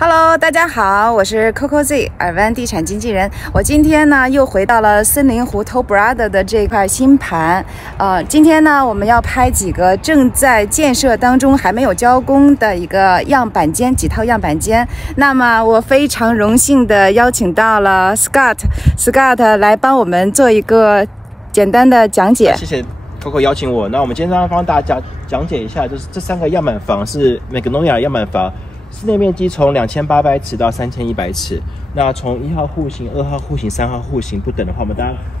Hello， 大家好，我是 CocoZ 尔湾地产经纪人。我今天呢又回到了森林湖 Toll Brothers 的这块新盘。今天呢我们要拍几个正在建设当中还没有交工的一个样板间，几套样板间。那么我非常荣幸的邀请到了 Scott 来帮我们做一个简单的讲解。谢谢 Coco 邀请我。那我们今天要帮大家讲解一下，就是这3个样板房是 Magnolia 样板房。室内面积从2800尺到3100尺。那从1号户型、2号户型、3号户型不等的话，我们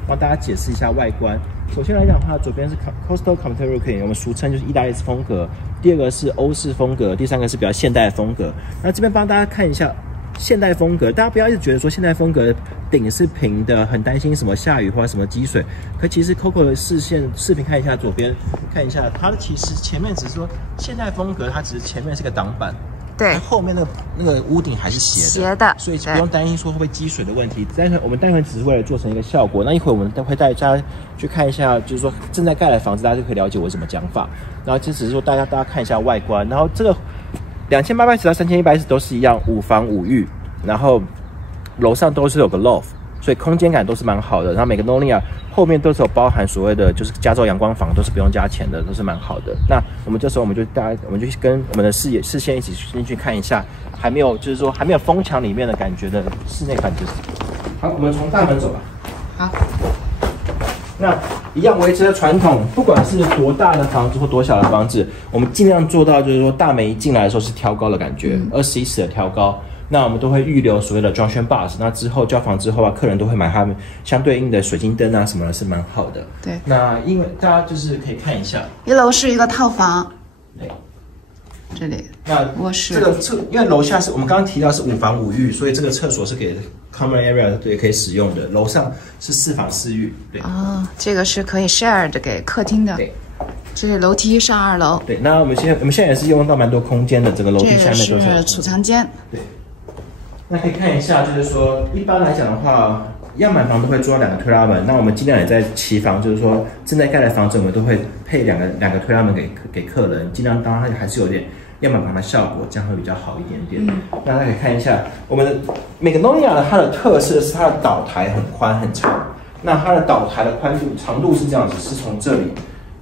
帮大家解释一下外观。首先来讲的话，左边是 Coastal Contemporary， 我们俗称就是意大利式风格；第二个是欧式风格；第三个是比较现代风格。那这边帮大家看一下现代风格，大家不要一直觉得说现代风格顶是平的，很担心什么下雨或者什么积水。可其实 Coco 的视频看一下左边，看一下它的其实前面只是说现代风格，它只是前面是个挡板。对，后面那个屋顶还是斜的，所以不用担心说会不会积水的问题。我们待会只是为了做成一个效果。那一会儿我们会带大家去看一下，就是说正在盖的房子，大家就可以了解我怎么讲法。然后这只是说大家看一下外观。然后这个2800尺到3100尺都是一样，5房5浴，然后楼上都是有个 loft， 所以空间感都是蛮好的。然后Magnolia后面都是有包含所谓的就是加州阳光房，都是不用加钱的，都是蛮好的。那我们这时候我们就跟我们的视线一起进去看一下，还没有风墙里面的感觉的室内感觉。好，我们从大门走吧。好。那一样维持了传统，不管是多大的房子或多小的房子，我们尽量做到就是说大门一进来的时候是挑高的感觉，21尺的挑高。那我们都会预留所谓的junction box， 那之后交房之后啊，客人都会买他们相对应的水晶灯啊什么的，是蛮好的。对，那因为大家就是可以看一下，1楼是一个套房，对，这里那卧室。这个因为楼下是我们刚刚提到是5房5浴，所以这个厕所是给 common area 对可以使用的。楼上是4房4浴，对。哦，这个是可以 share 的给客厅的。对。这是楼梯上2楼。对，那我们现在也是用到蛮多空间的，整个楼梯下面都是储藏间。对。那可以看一下，就是说，一般来讲的话，样板房都会做到2个推拉门。那我们尽量也在期房，就是说正在盖的房子，我们都会配两个推拉门给客人，尽量当然还是有点样板房的效果，这样会比较好一点点。那大家可以看一下，我们的Magnolia它的特色是它的岛台很宽很长。那它的岛台的长度是这样子，是从这里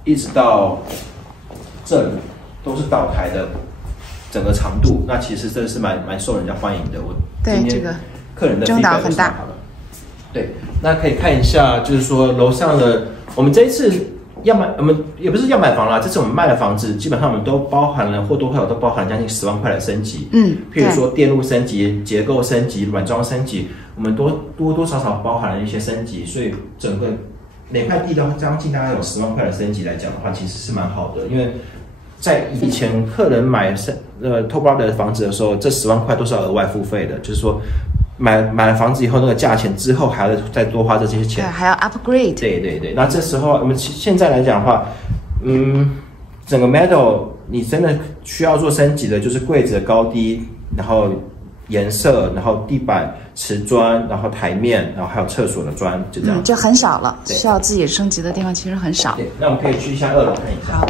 一直到这里都是岛台的。整个长度，那其实这是蛮受人家欢迎的。我今天客人的 feedback 很大。对，那可以看一下，就是说楼上的，我们这一次我们也不是样板房啦，这次我们卖的房子，基本上我们都包含了或多或少都包含了将近10万块的升级。譬如说电路升级、结构升级、软装升级，我们多少包含了一些升级，所以整个每块地都将近大概有10万块的升级来讲的话，其实是蛮好的，因为。在以前客人买Toll Brothers的房子的时候，这10万块都是要额外付费的，就是说买了房子以后，那个价钱之后还要再多花这些钱，对，还要 upgrade。对。那这时候我们现在来讲的话，整个 Meadow 你真的需要做升级的，就是柜子的高低，然后颜色，然后地板、瓷砖，然后台面，然后还有厕所的砖，就这样。就很少了，需要自己升级的地方其实很少。对，那我们可以去一下2楼看一下。好。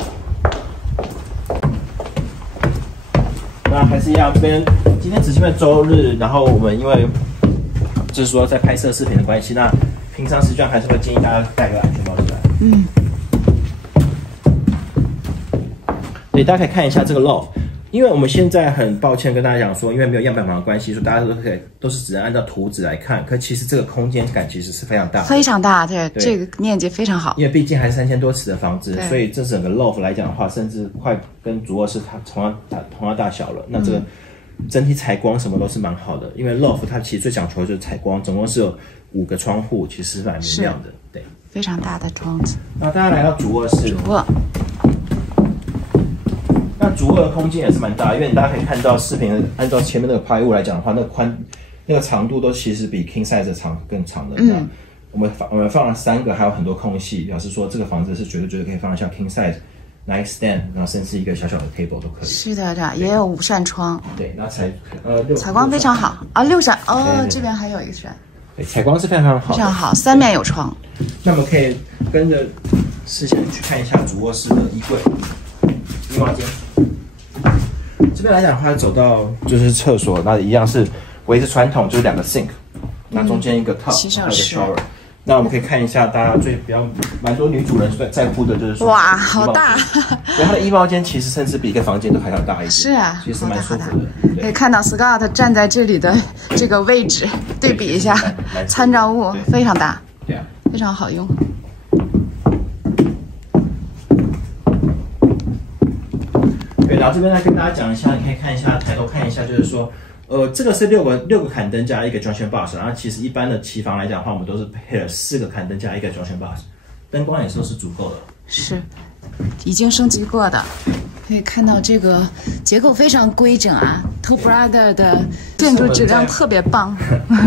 那还是一样，这边今天只是因为周日，然后我们因为就是说在拍摄视频的关系，那平常时间还是会建议大家戴个安全帽起来。对，大家可以看一下这个 loft， 因为我们现在很抱歉跟大家讲说，因为没有样板房的关系，所以大家都是只能按照图纸来看，可其实这个空间感其实是非常大的，非常大，对，这个面积非常好。因为毕竟还是3000多尺的房子，所以这整个 loft 来讲的话，甚至快跟主卧室它同样大小了。那这个整体采光什么都是蛮好的，因为 loft 它其实最讲求的就是采光，总共是有5个窗户，其实是蛮明亮的，对，非常大的窗子。那大家来到主卧室，那主卧的空间也是蛮大，因为大家可以看到视频，按照前面那个排屋来讲的话，那个长度都其实比 king size 的更长的。那我们放了3个，还有很多空隙，表示说这个房子是绝对可以放得下 king size nightstand， 然后甚至一个小小的 table 都可以。是的，也有5扇窗。对，那采光非常好啊，6扇哦，这边还有1扇。对，采光是非常好，非常好，3面有窗。那么可以跟着视线去看一下主卧室的衣柜、衣帽间。这边来讲的话，走到就是厕所，那一样是维持传统，就是2个 sink， 那中间一个 tub， 洗手池。 shower。那我们可以看一下，大家蛮多女主人在乎的就是说，哇，好大！所以它的衣帽间其实甚至比一个房间都还要大一点。是啊，其实蛮舒服的。可以看到 Scott 站在这里的这个位置，对比一下，参照物非常大，对啊，非常好用。对，然后这边来跟大家讲一下，你可以看一下，抬头看一下，就是说。这个是6个砍灯加一个 junction box， 然后其实一般的期房来讲的话，我们都是配了4个砍灯加一个 junction box， 灯光也都是足够的。是，已经升级过的，可以看到这个结构非常规整啊。Toll Brothers 的建筑质量特别棒。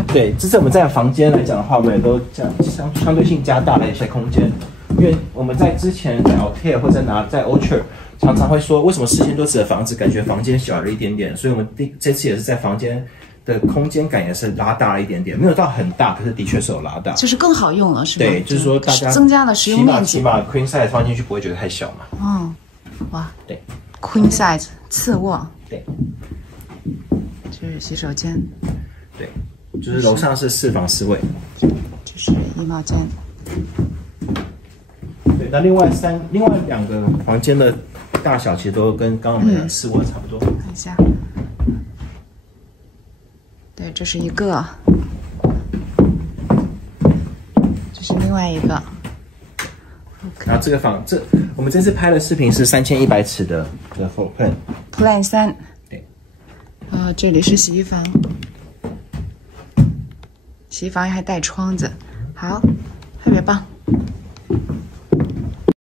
对，这是我们在房间来讲的话，我们也都这样相对性加大了一些空间，因为我们在之前在 Altair 或者在 Orchard。常常会说，为什么4000多尺的房子感觉房间小了一点点？所以我们这次也是在房间的空间感也是拉大了一点点，没有到很大，可是的确是有拉大，就是更好用了，是吧？对，就是说大家增加了使用面积，起码 Queen size 放进去不会觉得太小嘛。嗯，哇，对 ，Queen size 次卧，对，这是洗手间，对，就是楼上是4房4卫，这是衣帽间。对，那另外2个房间的大小其实都跟刚刚我们的4卧差不多。看一下，对，这是一个，这是另外一个。然后这个我们这次拍的视频是3100尺的 floor plan 3。对。这里是洗衣房，洗衣房还带窗子，好，特别棒。